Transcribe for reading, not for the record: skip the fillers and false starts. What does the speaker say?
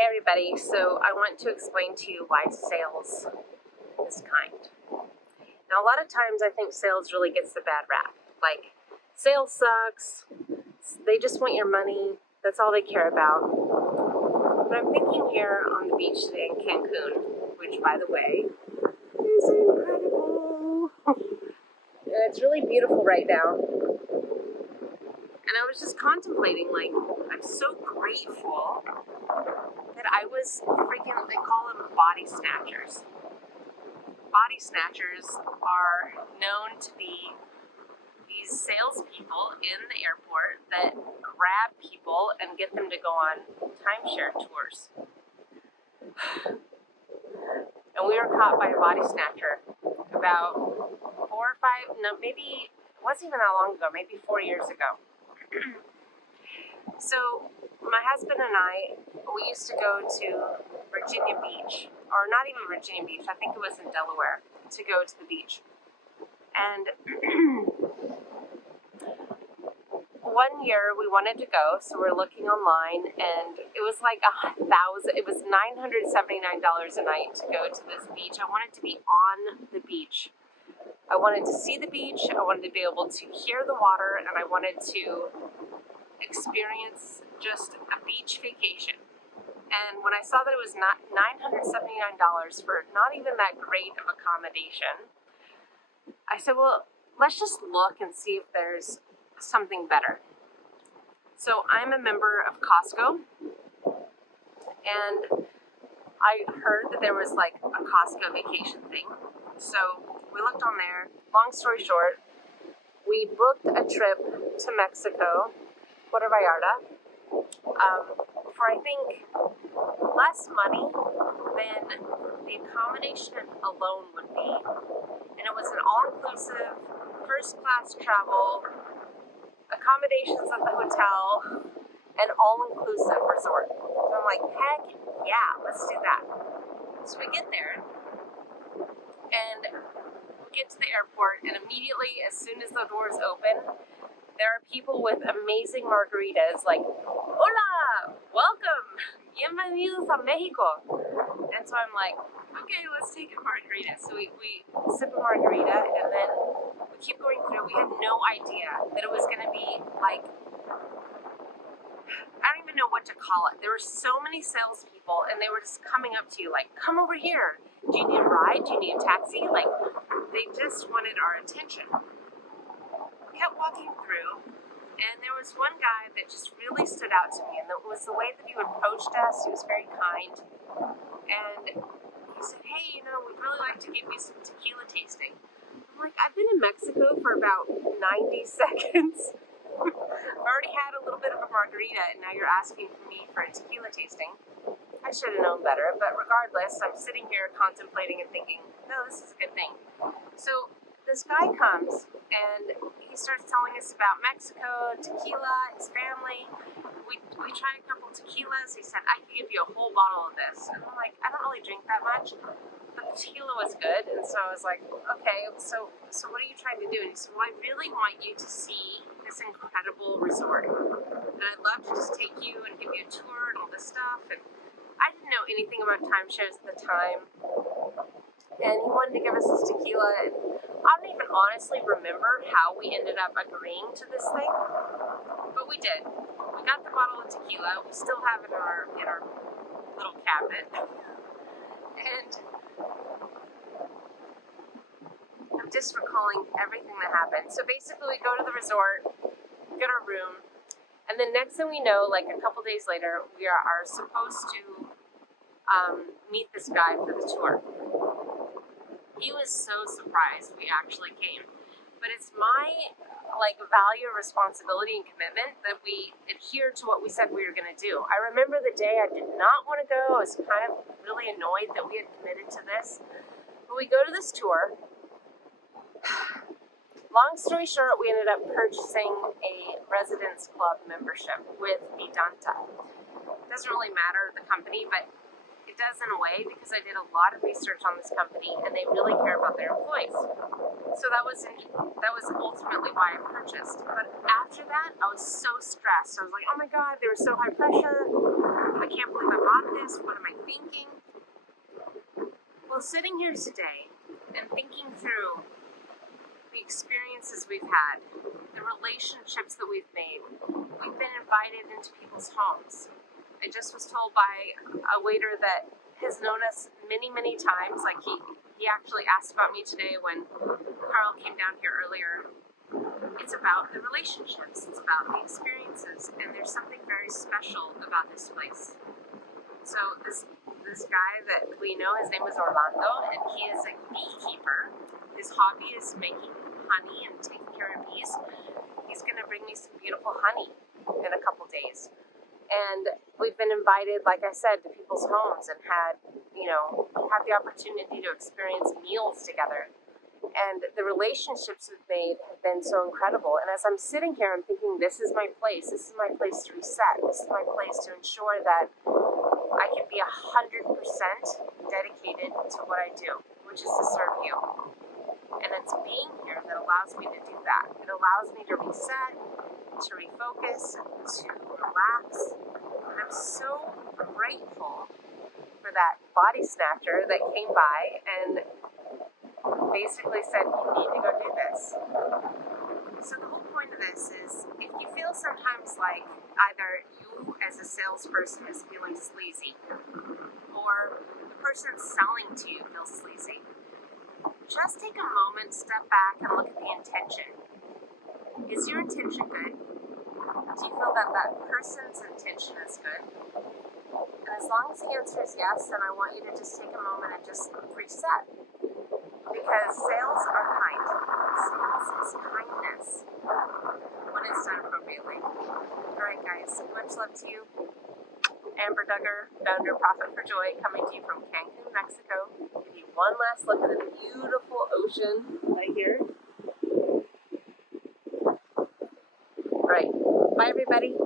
Hey everybody, so I want to explain to you why sales is kind. Now a lot of times I think sales really gets the bad rap. Like, sales sucks, they just want your money, that's all they care about. But I'm thinking here on the beach today in Cancun, which by the way, is incredible. It's really beautiful right now. And I was just contemplating, like, I'm so grateful that I was freaking, they call them bodysnatchers. Bodysnatchers are known to be these salespeople in the airport that grab people and get them to go on timeshare tours. And we were caught by a bodysnatcher about 4 or 5, no, maybe, it wasn't even that long ago, maybe 4 years ago. So my husband and I, we used to go to Virginia Beach, or not even Virginia Beach, I think it was in Delaware, to go to the beach. And one year we wanted to go, so we're looking online, and it was like it was $979 a night to go to this beach. I wanted to be on the beach. I wanted to see the beach, I wanted to be able to hear the water, and I wanted to experience just a beach vacation. And when I saw that it was not $979 for not even that great of accommodation, I said, well, let's just look and see if there's something better. So I'm a member of Costco, and I heard that there was like a Costco vacation thing. So we looked on there. Long story short, we booked a trip to Mexico, Puerto Vallarta, for I think less money than the accommodation alone would be. And it was an all-inclusive, first-class travel, accommodations at the hotel, and all-inclusive resort. So I'm like, heck yeah, let's do that. So we get there, and we get to the airport, and immediately, as soon as the doors open, there are people with amazing margaritas, like, hola, welcome, bienvenidos a Mexico. And so I'm like, okay, let's take a margarita. So we sip a margarita, and then we keep going through. We had no idea that it was going to be like, I don't even know what to call it. There were so many salespeople, and they were just coming up to you like, come over here. Do you need a ride? Do you need a taxi? Like, they just wanted our attention. Kept walking through, and there was one guy that just really stood out to me, and that was the way that he approached us. He was very kind, and he said, hey, we'd really like to give you some tequila tasting. I'm like, I've been in Mexico for about 90 seconds. I've already had a little bit of a margarita, and now you're asking for me for a tequila tasting. I should have known better, but regardless, I'm sitting here contemplating and thinking, no, this is a good thing. So this guy comes, and he starts telling us about Mexico, tequila, his family. We tried a couple tequilas. He said, I could give you a whole bottle of this. And I'm like, I don't really drink that much, but the tequila was good. And so I was like, okay, so what are you trying to do? And he said, well, I really want you to see this incredible resort. And I'd love to just take you and give you a tour and all this stuff. And I didn't know anything about timeshares at the time. And he wanted to give us this tequila, and I don't even honestly remember how we ended up agreeing to this thing, but we did. We got the bottle of tequila. We still have it in our little cabinet, and I'm just recalling everything that happened. So basically, we go to the resort, get our room, and then next thing we know, like a couple days later, we are supposed to meet this guy for the tour. He was so surprised we actually came. But it's my value, responsibility, and commitment that we adhere to what we said we were going to do. I remember the day I did not want to go. I was kind of really annoyed that we had committed to this. But we go to this tour. Long story short, we ended up purchasing a Residence Club membership with Vidanta. It doesn't really matter the company, but it does in a way, because I did a lot of research on this company, and they really care about their employees. So that was ultimately why I purchased. But after that, I was so stressed. I was like, oh my God, they were so high pressure. I can't believe I bought this. What am I thinking? Well, sitting here today and thinking through the experiences we've had, the relationships that we've made, we've been invited into people's homes. I just was told by a waiter that has known us many, many times. Like he actually asked about me today when Carl came down here earlier. It's about the relationships, it's about the experiences, and there's something very special about this place. So this guy that we know, his name is Orlando, and he is a beekeeper. His hobby is making honey and taking care of bees. He's going to bring me some beautiful honey in a couple days. And we've been invited, like I said, to people's homes and had the opportunity to experience meals together. And the relationships we've made have been so incredible. And as I'm sitting here, I'm thinking, this is my place. This is my place to reset. This is my place to ensure that I can be 100% dedicated to what I do, which is to serve you. And it's being here that allows me to do that. It allows me to reset, to refocus, to relax. And I'm so grateful for that body snatcher that came by and basically said, you need to go do this. So the whole point of this is, if you feel sometimes like either you as a salesperson is feeling sleazy, or the person selling to you feels sleazy, just take a moment, step back, and look at the intention. Is your intention good? Do you feel that that person's intention is good? And as long as the answer is yes, then I want you to just take a moment and just reset. Because sales are kind. Sales is kindness when it's done appropriately. Alright guys, much love to you. Amber Duggar, founder of Profit for Joy, coming to you from Cancun, Mexico. Give you one last look at the beautiful ocean right here. Alright, bye everybody.